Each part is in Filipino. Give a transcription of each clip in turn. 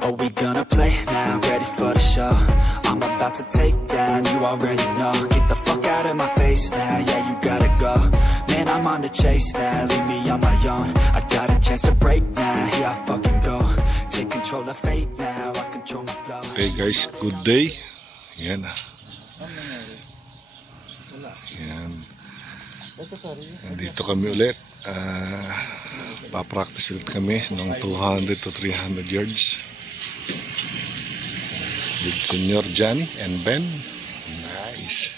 Are we gonna play now? Ready for the show? I'm about to take down, you already know. Get the fuck out of my face now, yeah, you gotta go. Man, I'm on the chase now, leave me on my own. I got a chance to break now, here I fucking go. Take control of fate now, I control my flow. Okay guys, good day. Yan. Yan. Nandito kami ulit. Pa-practice ulit kami ng 200 to 300 yards. With Senior Johnny and Ben. Nice.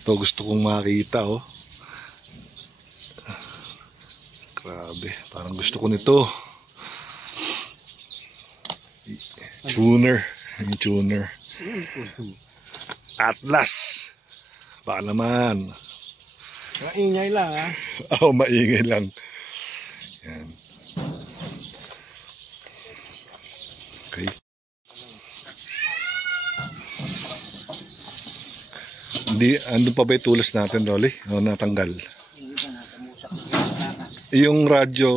Ito gusto kong makita, oh. Grabe, parang gusto ko nito. Tuner. Yung tuner. Atlas. Baka naman. Maingay lang, ha? Oo, maingay lang. Yan. Okay. Hindi, ando pa ba yung tulas natin, Rolly? O natanggal? Yung radyo,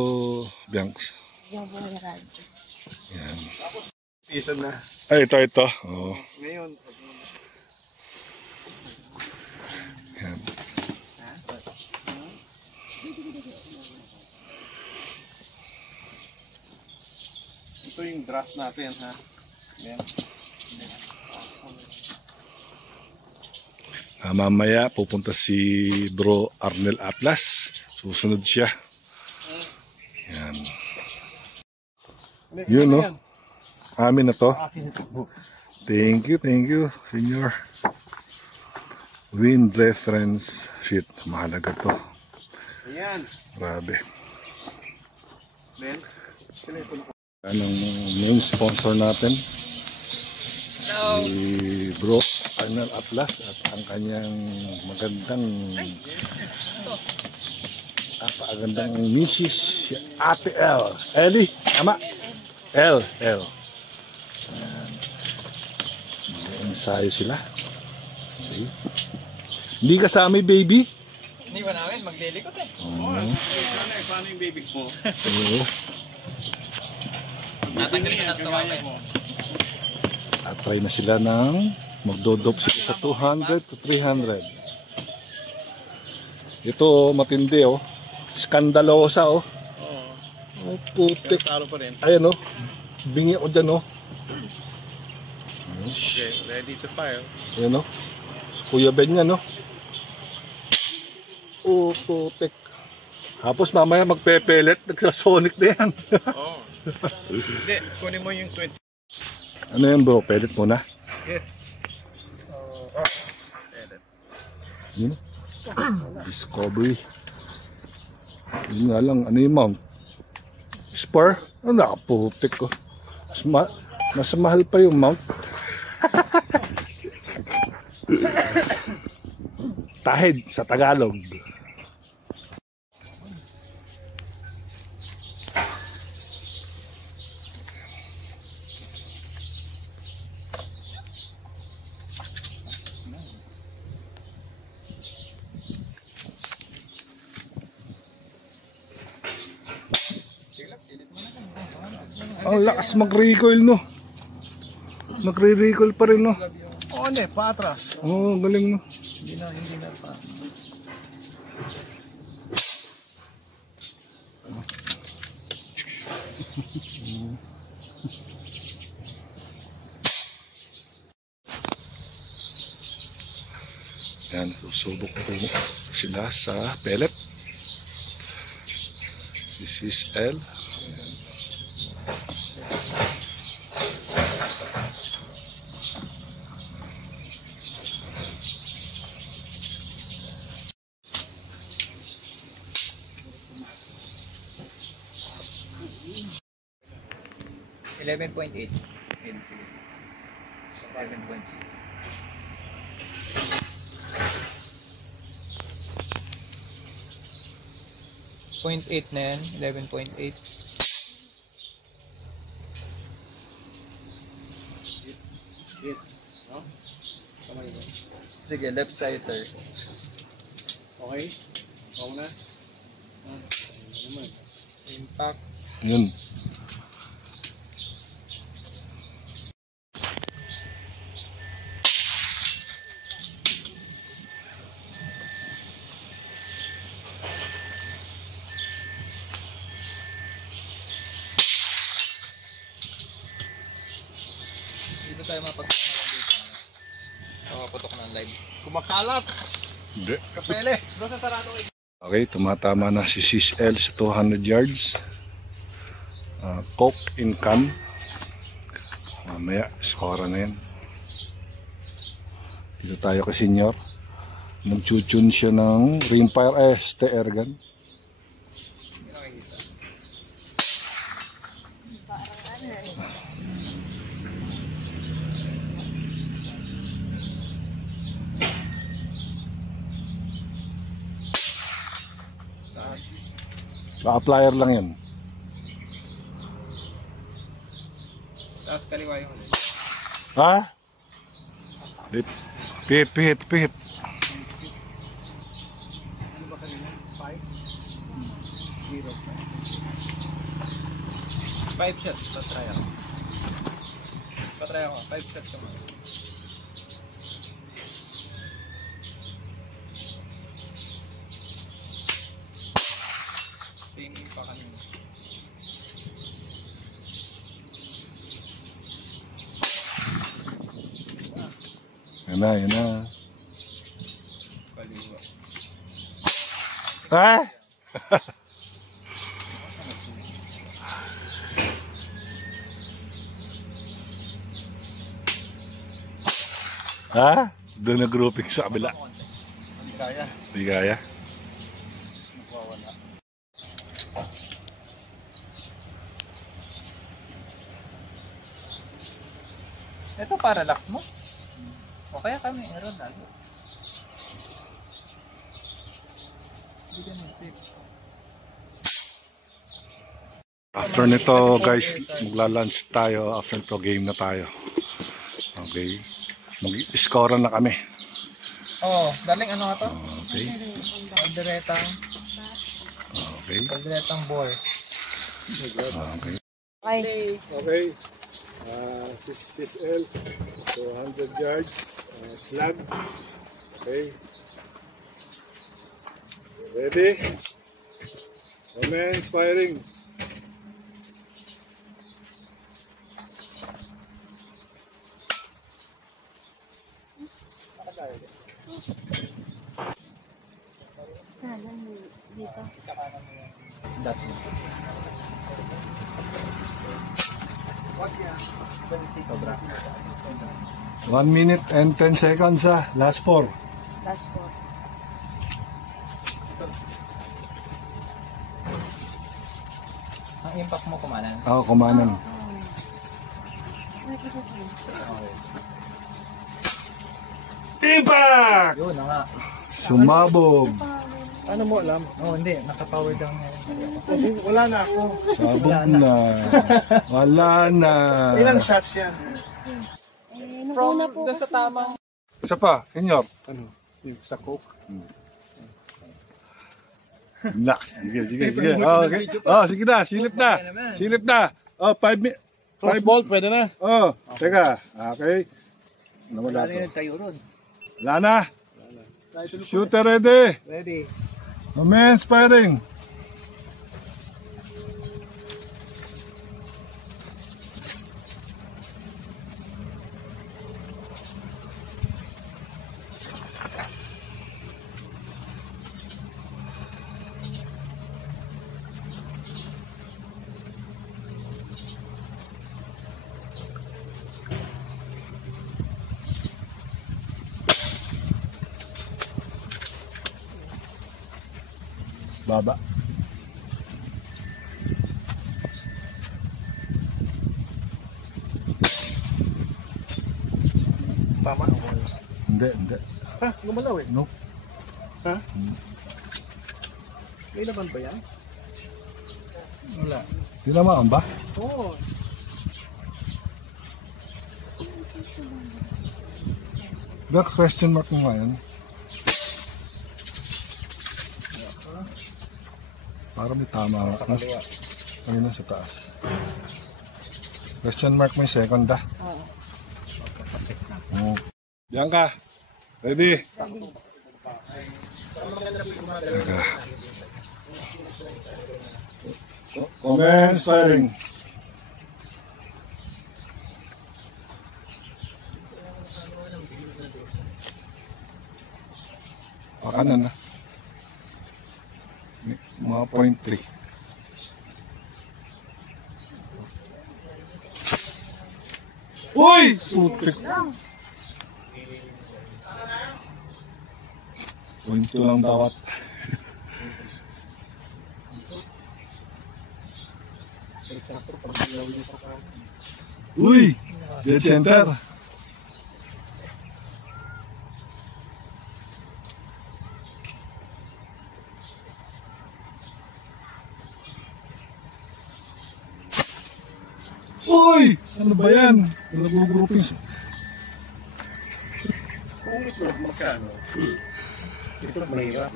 Bianx. Yung radyo. Yan. Isa na. Ay, ito. Oo. Ngayon. Yan. Ito yung grass natin, ha? Yan. Mamaya pupunta si Bro Arnel Atlas. Susunod siya. Yan. Yun, no? Amin na to. Thank you, Senior. Wind reference sheet. Mahalaga to. Ayan. Grabe. Ben, Anong main sponsor natin? Si Bro Arnel Atlas at ang kanyang magandang misis, si Ate El. Ellie, tama? El. Ayan. Ensayo sila. Okay. Hindi kasama baby? Hindi ba namin? Maglilikot eh. Paano yung baby mo? Oo. Natanggalin na ng tuwalay. At try na sila ng magdodop sila sa 200 to 300. Ito matindi, oh. Skandalosa, oh. Oh, putik. Talo pa rin. Ayan, oh. Bingi ko dyan, oh. Okay, ready to fire. Ayan, oh. Kuya Ben yan, oh. Oh, putik. Tapos mamaya magpe-pellet, nagsasonic na yan. Oh. Hindi, kunin mo yung 20. Ano yan, bro? Pellet muna. Yes. Yun. Discovery. Yun nga lang, ano yung mount? Spur? Ano, nakaputik ko. Mas mahal pa yung mount. Tahid sa Tagalog. Ang lakas mag-recoil, no? Nagre-recoil pa rin, no? Oo, ne, paatras. Oo, galing, no? Hindi na pa. Yan, susubok ko sila sa pellet. This is L. $11.8. 11.8. .8 na yan, 11.8. Kamay mo. Sige, left sider. Okay? Oo na. Naman. Impact. Yun. Dito tayo mapagputok dito. Mapaputok ng live. Kumakalat! Hindi. Kapele! Doon sa sarado kayo. Okay, tumatama na si Sis L sa 200 yards. Coke in can. Mamaya, score na yan. Dito tayo kay Senior. Nag-tune siya ng rimfire STR gun. Applier lang yan. Tapos kaliwa yung ulit. Ha? Pihit. Ano ba kanina? 5? 0. 5 shots. Patry ako. 5 shots naman. Same pa kanina. Yan na. Kaliwa. Ha? Ha? Doon na grouping sa kabila. Hindi kaya. Di kaya. Magwawala. Ito para relax mo. O kaya kami, meron lalo. Hindi ganun, tip. After nito guys, magla-lunch tayo. After nito game na tayo. Okay. Mag-score na kami. Oo, darling, ano nga to? Okay. Kalderetang bore. Okay. Okay. Sis L. 200 yards. Slug. Okay. Ready? Commence firing. Dito. Dot mo. Sobra. 1 minute and 10 seconds last 4. Last 4. Ang impact mo kumanan. Ako kumanan. Impact! Yun na nga. Sumabog. Ano mo alam? Oo, hindi. Naka-power down nga yun. Wala na ako. Sabog na. Wala na. Ilang shots yan? Nung una po Doon sa tamang Isa pa, Senior. Ano? Yung sa coke? Sige. Okay. Sige na. Silip na. 5 minutes. Crossbolt, pwede na. Teka. Okay. Nawala to. Tayo ron. Wala na. Shooter ready. Ready. Commence firing. Baba. Tama. Hindi. Ha? Gumalaw eh. No. Ha? May laban ba yan? wala. Tinamaan ba? Oo. Back question mark mo ngayon. Para may tama ako. Ayun sa taas. Question mark mo yung second ah. Oo. Bianca, ready? Bianca. Commence firing. Pakanan na. Mga 0.3. Uy! Putik. 0.2 lang dawat. Uy! Dead center. Uy! Ano ba yan? Nagugurupin siya. Kung itlog, magkano? Itlog mahirap.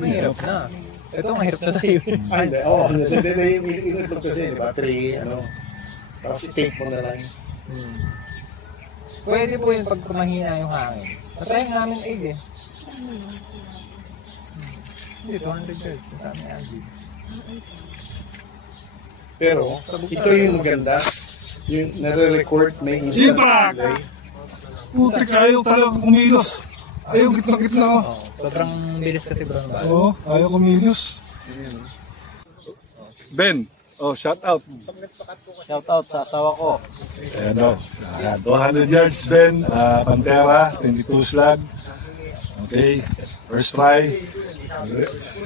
Mahirap na. Ito mahirap na tayo. Hindi. Oo. Hindi yung itlog kasi, di ba? 3, ano. Tapos i-take mo na lang. Pwede po yun pag mahina yung hangin. Patry namin egg eh. Hindi, 200 girls. Kasama yung egg. Pero, ito yung maganda. Yung nare-record may instant Impact! delay. Putik, ayaw talaga kumilos. Ayaw gitna-gitna ko. Oh, sobrang bilis kasi bro ng bala. Oo, ayaw kumilos. Ben, shout out. Shout out sa asawa ko. Ayan o. 200 yards, Ben. Pantera, 22 slag. Okay. First try.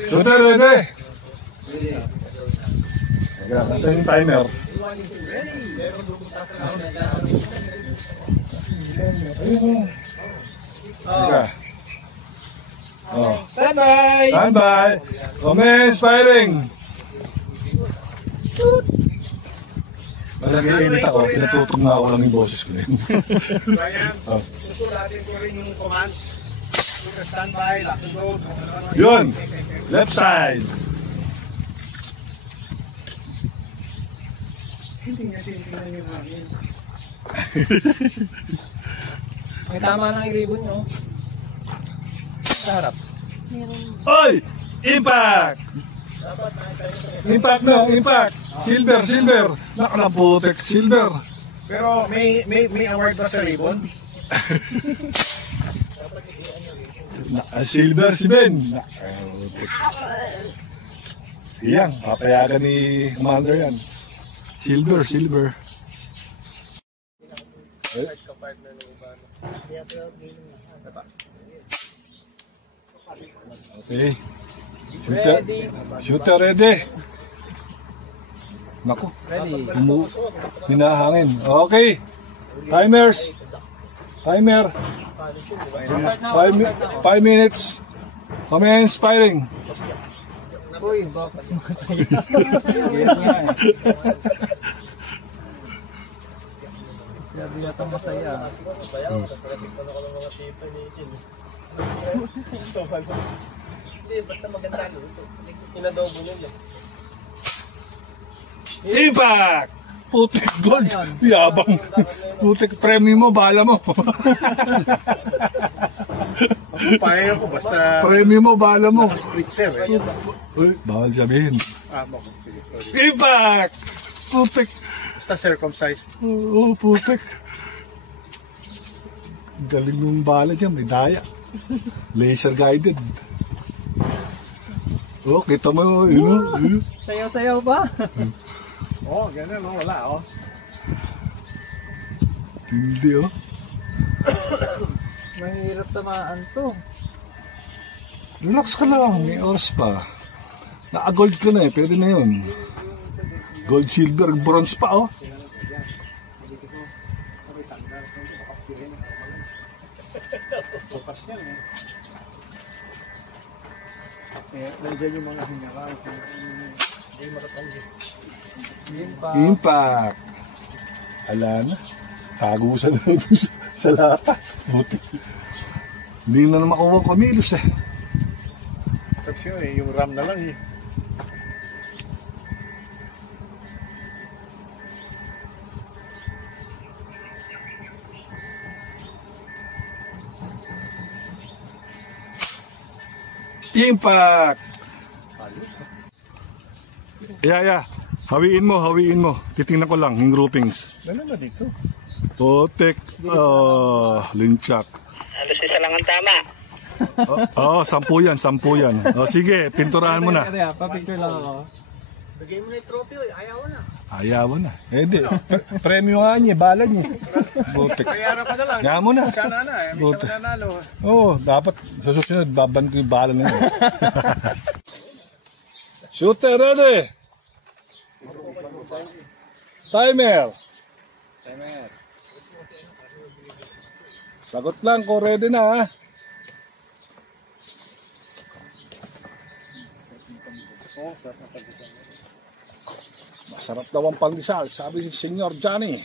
Shooter, ready. Nasa yung timer. Teka. Standby! Standby. Commence firing. Malagay init ako. Pinatutong na ako lang yung boses ko rin. Ryan, susulatin ko rin yung commands. Standby, lock and load. Yun. Left side. May tama ng i-ribbon nyo. Sa harap. Oy! Impact! Impact no, impact! Silver! Nakalaputik, silver! Pero may award ba sa ribbon? Silver si Ben! Nakalaputik. Yan, papayagan ni Commander yan. Silver. Okay. Shooter ready. Naku. Ready. Hinahangin. Okay. Timer. 5 minutes. Commence firing. Uy, bakit masaya? Yes nga eh. Sabi na itong masaya. Impact! Putik gold. Yabang. Putik premium mo, bahala mo. Pahinga ko basta Premium mo, bahala mo. spritzer eh. Uy, bawal sabihin. Sige, sorry. Impact! Putik. Basta circumcised. Oo, putik. Galing yung bala dyan, may daya. Laser guided. Oh, kita mo, yun. Sayaw-sayaw ba? Oo, ganun, no? Wala, oh. Hindi, oh. Mahirap tamaan to. Relax ka lang, may oras pa. Naka-gold ka na eh, pwede na yun. Gold, silver, bronze pa, oh. Nandiyan yung mga hinaka. Hindi makatanggi. Impact. Ala na. Tago sa Sa lata. Buti. Hindi na makuha ko kumilos eh. Tapos yun eh, yung RAM na lang eh. Impact! Yeah. Hawiin mo. Titingnan ko lang yung groupings. Ano na dito? Putik. Linchak. Halos isa lang ang tama. Sampu yan. Sige, pinturahan mo na. Pa-picture lang ako. Bigay mo na yung trophy, ayaw na. Ayaw na. Di. Premyo nga niya, bala niya. Putik. Kaya pa na lang. Kaya mo na. Sana na eh, may Buti. siya nanalo. Dapat sa susunod, baban ko yung bala na yun. Shooter, ready? Timer. Sagot lang kung ready na ha. Masarap daw ang pandesal, sabi si Senyor Johnny.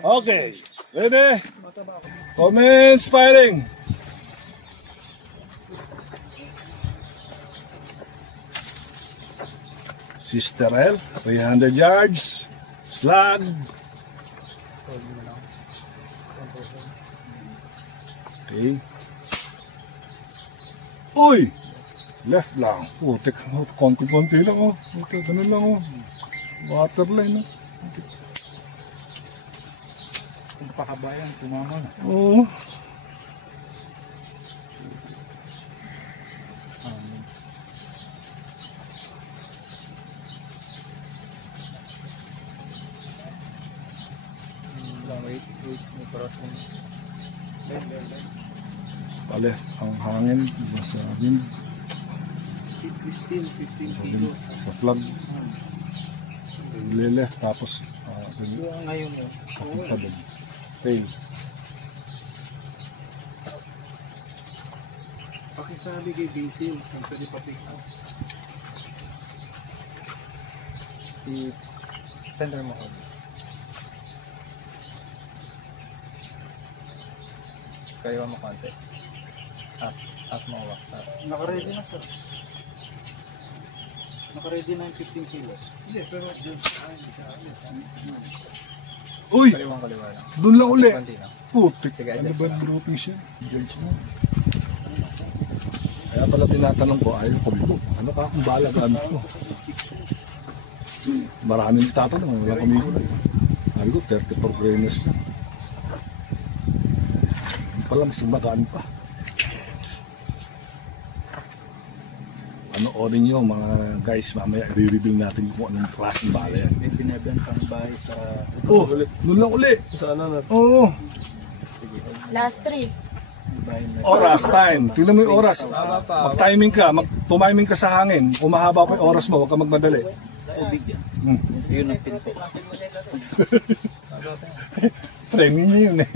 Okay, ready? Commence firing. Sister L, 300 yards, slug. Okay. Uy! Left lang. Putik. Konti-konti lang oh. Ganun lang oh. Waterline oh. Kung pakabayan, tumama na. Oo. Wait, may cross mo. Pale, ang hangin sa wind. 15 kilos. Sa flag. Left tapos Ito ngayon mo. tail. Pakisabi kay Basil, kung pwede pa pick up. Center mo ko. Kayo mo konti. Up mo wak. Nakaready na sir. Nakaready na yung 15 kilos. Hindi, pero Uy! Kaliwang lang. Doon lang uli. Konti lang. Putik. Sige, Ano adjust ba lang. grouping siya? Judge mo. Kaya pala tinatanong ko, ayaw ko bito. Ano ka kung bahala gamit ko? Maraming tatanong, wala kami ko. Sabi ko, 34 grainers na. Hindi pala, mas magaan pa. Panoorin nyo mga guys, mamaya i-reveal natin kung anong klaseng bala yan. May binibentang bahay sa... Oh, doon lang uli. Sa ano na? Oo. Last 3. Bahay na. Oras, time. Tingnan mo yung oras. Mag-timing ka, tumiming ka sa hangin. Kung mahaba pa yung oras mo, huwag ka magmadali. Tubig yan. Yun ang pinto. Training niya yun eh.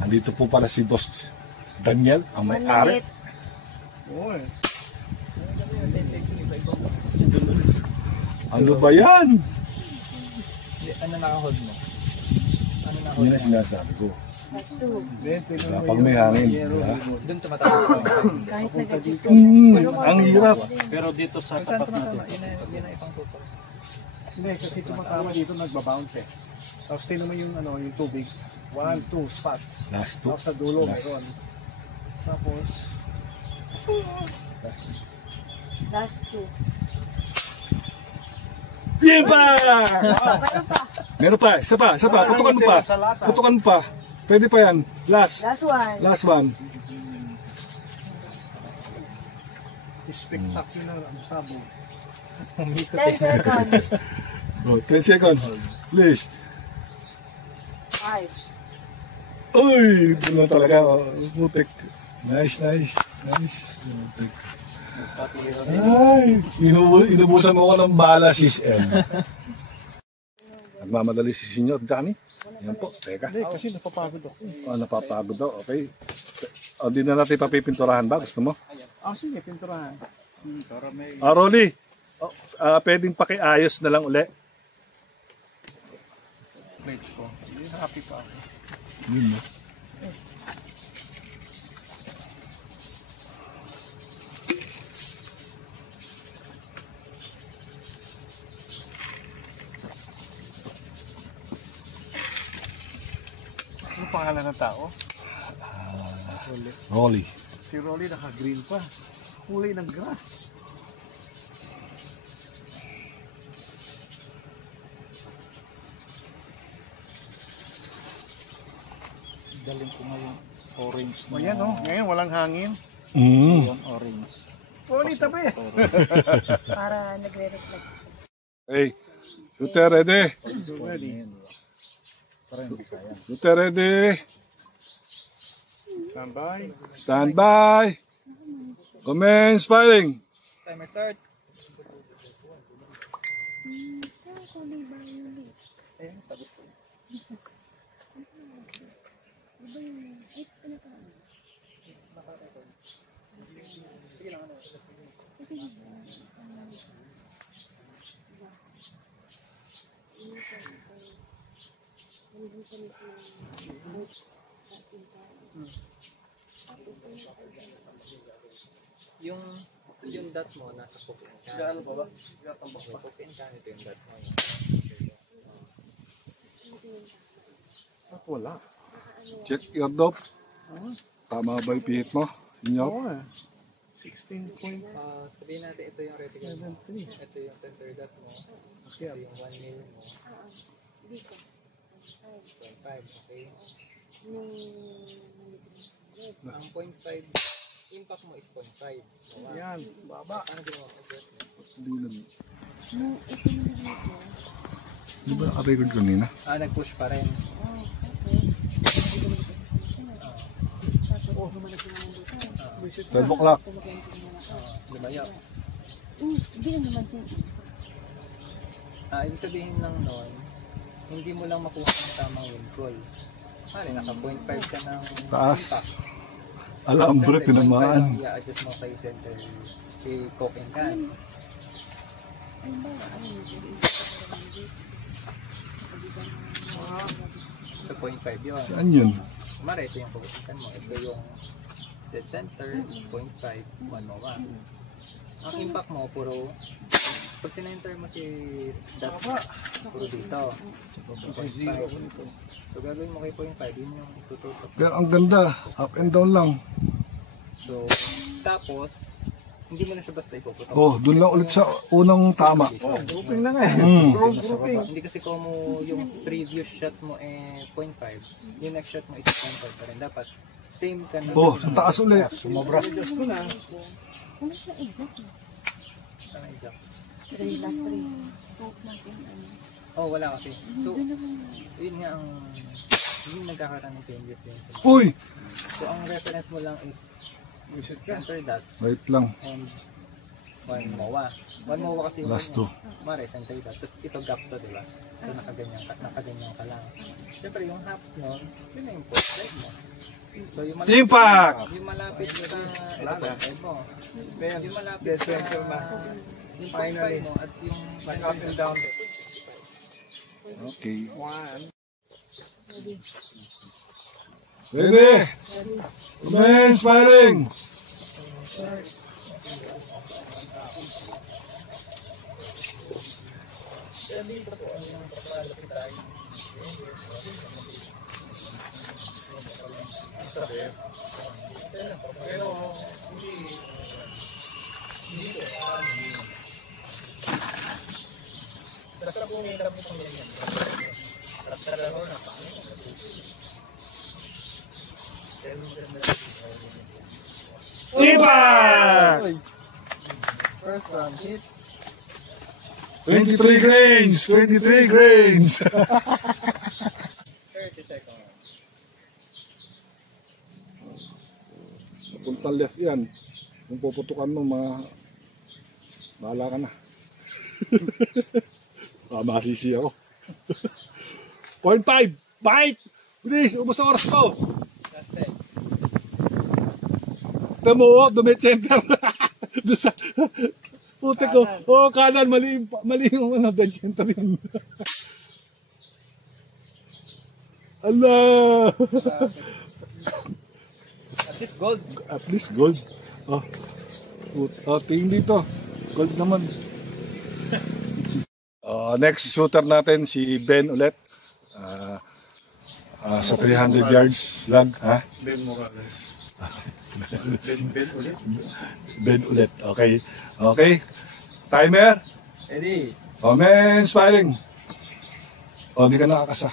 Andito po pala si Boss Daniel, ang may-ari. Manlit. Ano ba yan? Ano naka-hold mo? Yan ang sinasabi ko. Last 2. Kapag may hangin. Diba? Doon tumatakas ka. Kahit nag-adjust ka. Ang hirap. pero dito sa Saan tapat tumatama? natin. Yun na ipang tutok. Hindi, kasi tumatama dito nagbabounce eh. Tapos tingnan mo yung ano, yung tubig. 1, 2 spots. Last two. Tapos sa dulo Last. mayroon. Tapos Last 2. Iba! Meron pa, isa pa. Putukan mo pa. Sa lata. Putukan mo pa. Pwede pa yan. Last. Last 1. Last one. spectacular ang sabong. 10 seconds. Oh, 10 seconds. Please. 5. Uy! Ito na talaga. Oh, putik. Nice. Putik. Ay! Inubusan mo ko ng bala, sis M. Nagmamadali si Senyor Johnny. Yan po. Teka. Hindi, kasi napapagod ako. Napapagod daw. Okay. Hindi na natin papipinturahan ba? Gusto mo? Sige, pinturahan. Para may... Rolly. Pwedeng pakiayos na lang uli. Plates ko. Happy pa ako. Yun na. Ano pangalan ng tao? Rolly. Si Rolly naka-green pa. Kulay ng grass. Galing ko ngayon. Orange O yan o. Ngayon walang hangin. Mm. Yung orange. Rolly tabi. Para nagre-reflect. Hey, shooter ready. Ready. Shooter ready. Stand by. Stand by. Commence firing. Timer start. Ayun, tapos ko. Yung dot mo nasa cooking can. Gaano pa ba? Cooking can ito yung dot mo. At wala. Check your dop. Tama ba yung pihit mo? Inyo? Oo nga. 16 point. Sabihin natin ito yung reticle mo. Ito yung center dot mo. Ito yung 1 mil mo. 0.5, okay? Ang 0.5, impact mo is 0.5. Yan. Baba. Ano din mo adjustment? Hindi lang. Di ba naka-record kanina? Nag-push pa rin. 12 o'clock. Lumayo. Hindi naman Ibig sabihin lang noon, hindi mo lang makuha ng tamang wind call. Naka 0.5 ka ng Taas. impact. Alambre, tinamaan. I-adjust mo kay center, kay cooking can. Sa 0.5 yun. Saan yun? Mara, ito yung cooking can mo. Ito yung dead center, 0.5, 1 mo ba? Ang impact mo, puro, pag sinenter mo si dot, puro dito. 0.5. So gagawin mo kay 0.5, yun yung tututok. Pero ang ganda. Up and down lang. So, tapos, hindi mo na siya basta ipuputok. Oh, dun lang ulit sa unang tama. Grouping na nga eh. Grouping. Hindi kasi kung mo yung previous shot mo 0.5, yung next shot mo is 0.5 pa rin. Dapat same ka na. Oh, sa taas ulit. Sumobra. Adjust ko na. Ano siya exact? Ano exact? Last 3 scope natin. Oh, wala kasi. So, yun nga ang yung nagkakaroon ng changes yun. Uy! So, ang reference mo lang is center dot Wait lang. and 1 MOA. 1 MOA kasi yung Last 2. Mare, center dot. Tapos ito gap to, diba? So, nakaganyan ka lang. Siyempre, yung half nun, yun na yung point side mo. So, yung malapit, Impact! Yung malapit sa point side mo. Then, Yung malapit dead sa center na. yung point side mo at yung Up and down. Okay. One. Ready? Commence firing! Impact! first round hit. 23 grains! 23 grains! 30 seconds. Punta left yan. Kung puputukan mo, bahala ka na. Masisi ako. 0.5! Bite! Bilis! Ubus ang oras ko! Last 10. Ito mo, dumit center. Doon sa... Putik ko. Oo, kanan. Mali yung ano, dead center yun. Allah! At least gold. At least gold. Oh. Tingin dito. Gold naman. Next shooter natin si Ben ulit. Sa 300 yards slug. Ha? Ben Morales. Ben ulit. Ben ulit. Okay. Okay. Timer. Eddie. Men, firing. Di ka nakakasa.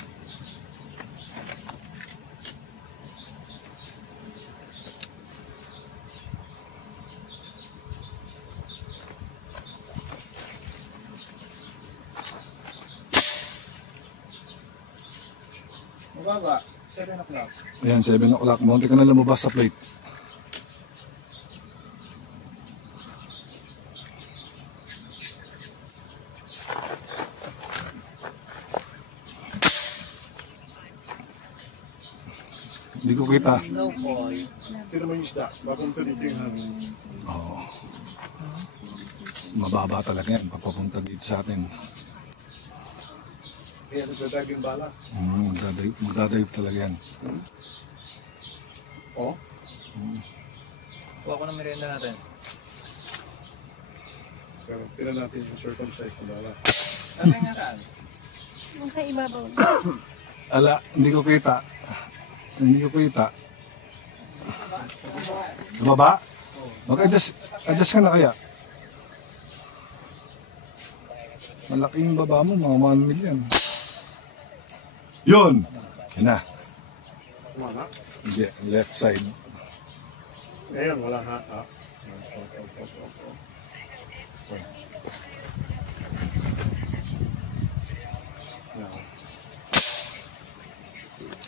Mababa. 7 o'clock. Ayan, 7 o'clock. Munti ka na lumabas sa plate. Hindi ko kita. No boy. Sino mo yung isda? Bagong dito yung Oo. Mababa talaga yan. Papapunta dito sa atin. kaya nagdadag yung bala. Magdadive talaga yan. Oh? Kuha ko ng merienda natin. Pero tira natin yung circumcise ng bala. Ano nga saan? Yung sa ibabaw. Ala, hindi ko kita. Hindi ko kita. Baba? Mag-adjust ka na kaya? Malaki yung baba mo, mga 1 million. Yun! Yun na. Wala. Hindi, left side. Ngayon, wala ha.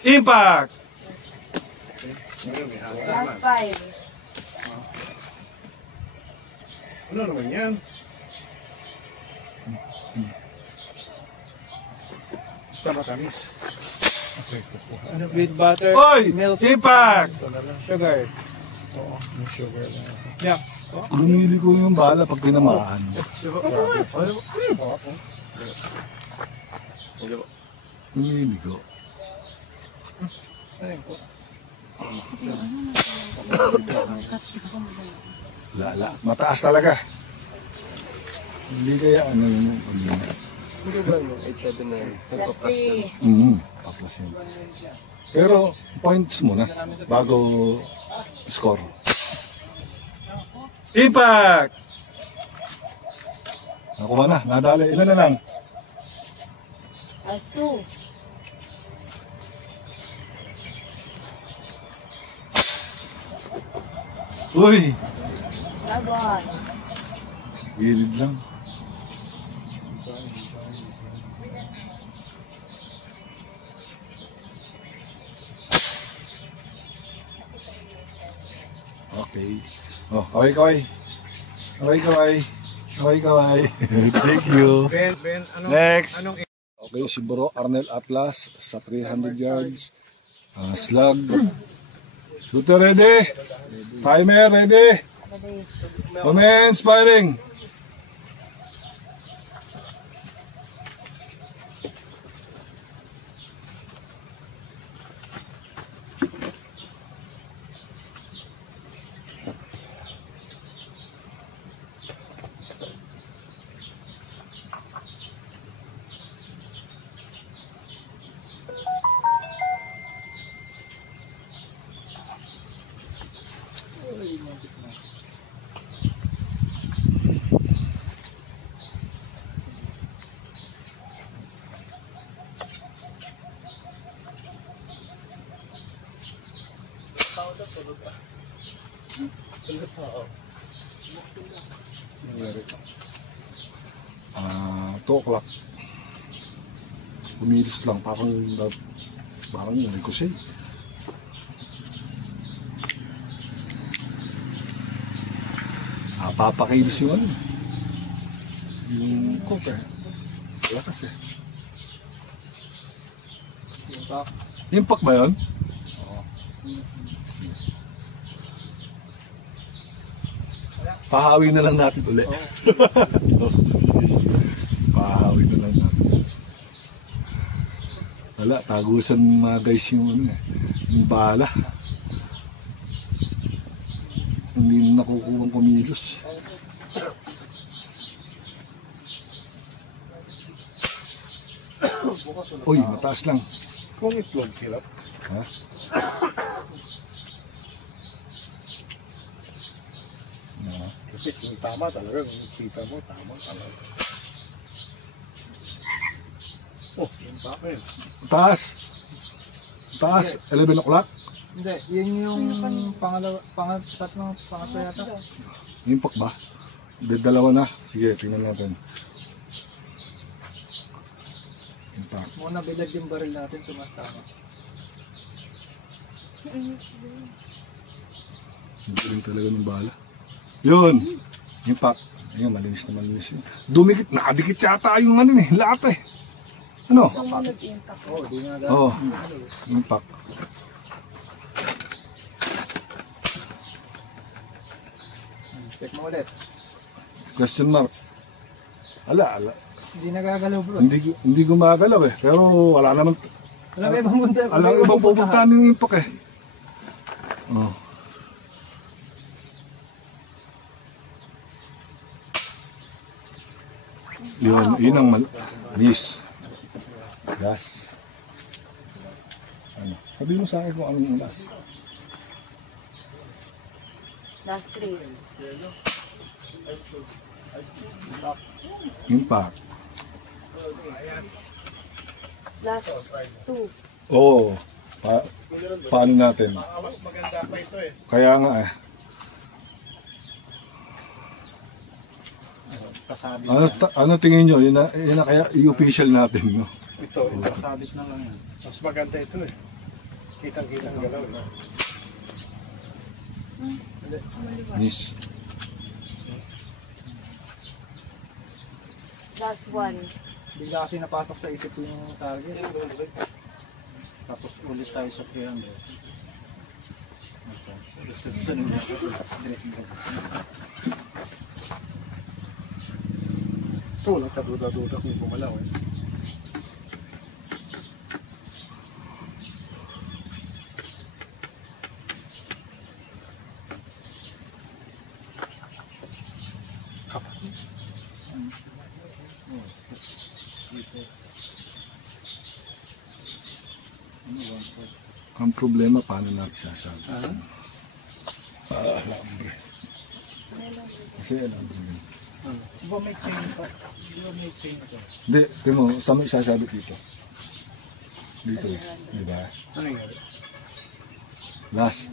Impact! Ngayon, may hangin Last naman. 5. Ano naman yan? Basta matamis. Ano, with butter, Oy! milk, Impact! sugar. Oo, may sugar na. Yeah. Lumili ko yung bala pag tinamaan. Lumili ko. Lala. Mataas talaga. Hindi kaya ano yung pag-ina. Hindi ba yung 8-7 na yun? Last 3. Tapos yun. Pero points muna bago score. Impact! Nakuha na, nadali. Ilan na lang? Last 2. Uy! Laban. Gilid lang. Okay. Oh, kaway. Kaway. Thank you. Ben, anong... Next. Anong... Okay, si Bro Arnel Atlas sa 300 yards. Slug. Shooter ready. Timer ready. Commence firing. Ah, 2 o'clock. Umilis lang, parang ricochet. Papakilis yung ano. Yung cover. Lakas eh. Impact ba yun? Pahawi na lang natin ulit. Pahawi na lang natin. Wala, tagusan mga guys yung ano eh. Yung bala. Hindi na nakukuha ang kumilos. Uy, mataas lang. Kung itlog, hirap. Ha? Kasi kung tama talaga, kung kita mo, tama talaga. Oh, yung baka yun. Taas. Taas, 11 o'clock. Hindi, yun yung pangatlo yata. Impak ba? Dalawa na. Sige, tingnan natin. Impak. Muna bilag yung baril natin, tumastama. Ang galing talaga ng bala. Yun! Impak. Ayun, malinis na malinis yun. Dumikit, nakadikit yata yung ano eh, lahat eh. Ano? Sumunod impact. Oo, di nga Oo. Impak. check mo ulit. Question mark. Ala. Hindi nagagalaw bro. Hindi gumagalaw eh. Pero wala naman. Alam ibang punta. Alam ibang pupuntahan ng impak eh. Oh. Yun ang malis. Last. Ano? Sabihin mo sa akin kung anong last. Last 3. Impact. Last 2. Oo. Paano natin? Mas maganda pa ito eh. Kaya nga eh. Kasabit Ano tingin nyo? Yun na kaya i-official natin. No? ito, kasabit na lang yan. Mas maganda ito eh. Kitang-kitang galaw eh. Miss. Last 1. Bigla kasi napasok sa isip yung target. Tapos ulit tayo sa 300. Ito, walang kaduda-duda kung bumalaw eh. Ang problema, paano natin sasabi? Alambre. Kasi alambre. Di ba may chain pa? Di ba may chain ito? Hindi, tingnan mo, saan mo isasabi dito? Dito, di ba? Ano yung Last.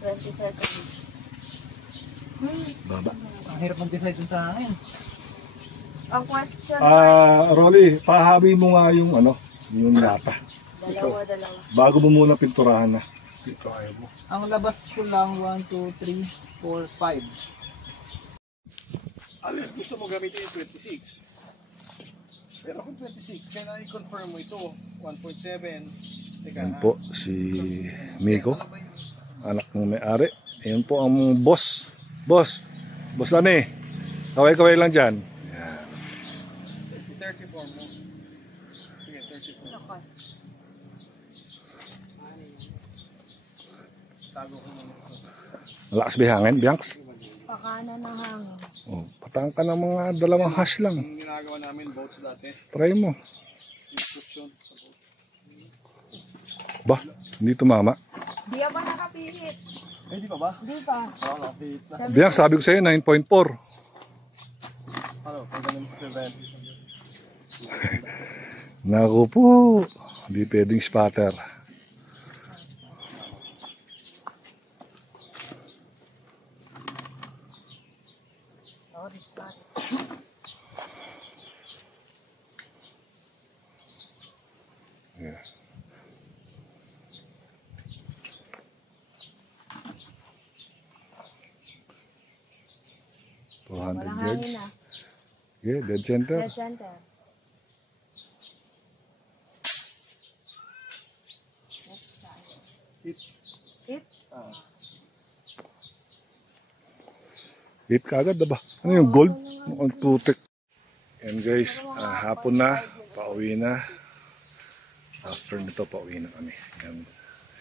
seconds. Baba. Ang hirap mag-decide dun sa akin. Ang question, Rolly, pahabi mo nga yung ano, yung lata. dalawa. Bago mo muna pinturahan na. ito ayaw mo? Ang labas ko lang 1, 2, 3, 4, 5. Alis, gusto mo gamitin yung 26. Pero kung 26, kailangan i-confirm mo ito. 1.7. Teka, Yan po, si Miko, anak ng may-ari. Yan po ang boss. Boss Lani. Kaway-kaway lang dyan. 34 mo. Sige, 34. Tago ko naman ito. Malakas ba yung hangin, Bianx? Pakana ng hangin. Oh, patang ka ng mga dalawang hash lang. Yung ginagawa namin boats dati. Try mo. Instruction sa boat. Ba, hindi tumama. Di ba nakapilit? Eh, di pa ba? Di pa. Oo, nakapit na. Bianx, sabi ko sa'yo, 9.4. Ano, pag ganun prevent. Naku po, hindi pwedeng spatter. Yeah. 400 Walang hangin yards. na. Yeah, dead center. Dead center. Hit. Hit ka agad, diba? Ano yung gold? Mukhang putik. Yan guys, hapon na. Pauwi na. After nito, pauwi na kami. Yan.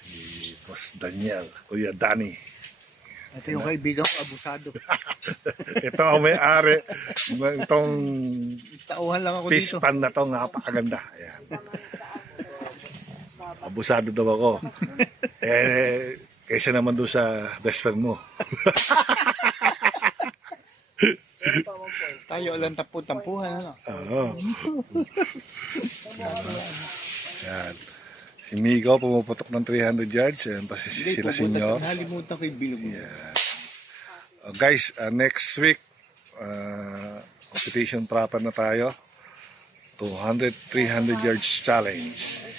Si Boss Daniel. Kuya Danny. Ito yung kaibigan ko, abusado. Ito ang may-ari. Itong Tauhan lang ako fish dito. pan na to, napakaganda. Ayan. Abusado daw ako. Kaysa naman doon sa best friend mo. Tayo lang tampuhan, ano? Oo. Yan. Si Migo pumuputok ng 300 yards. Ayan pa sila sinyo. Nalimutan ko yung bilog mo. Guys, next week, competition proper na tayo. 200, 300 yards challenge.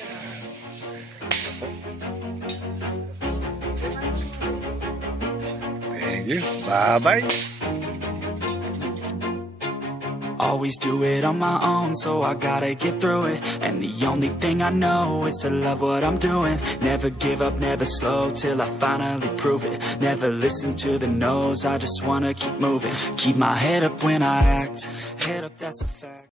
Thank you. Bye-bye. Always do it on my own, so I gotta get through it. And the only thing I know is to love what I'm doing. Never give up, never slow, till I finally prove it. Never listen to the no's, I just wanna keep moving. Keep my head up when I act, head up, that's a fact.